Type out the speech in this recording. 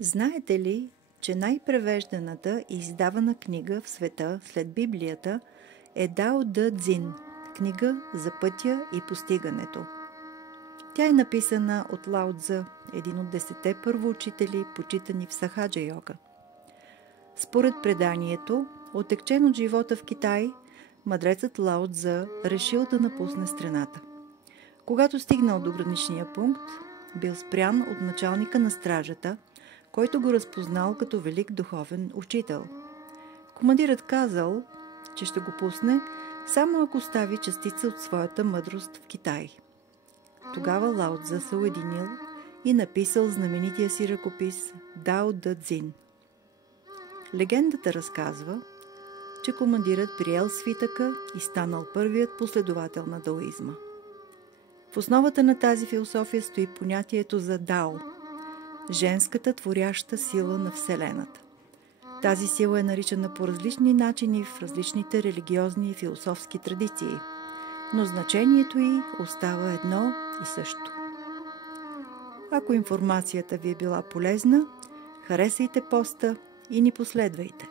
Знаете ли, че най-превежданата и издавана книга в света след Библията е Дао Дэ Цзин, книга за пътя и постигането. Тя е написана от Лао Цзъ, един от 10-те първоучители, почитани в Сахаджа йога. Според преданието, отекчен от живота в Китай, мъдрецът Лао Цзъ решил да напусне страната. Когато стигнал до граничния пункт, бил спрян от началника на стражата, който го разпознал като велик духовен учител. Командирът казал, че ще го пусне, само ако остави частица от своята мъдрост в Китай. Тогава Лао Цзъ се уединил и написал знаменития си ръкопис Дао Дэ Цзин. Легендата разказва, че командирът приел свитъка и станал първият последовател на даоизма. В основата на тази философия стои понятието за Дао – женската творяща сила на Вселената. Тази сила е наричана по различни начини в различните религиозни и философски традиции, но значението й остава едно и също. Ако информацията ви е била полезна, харесайте поста и ни последвайте.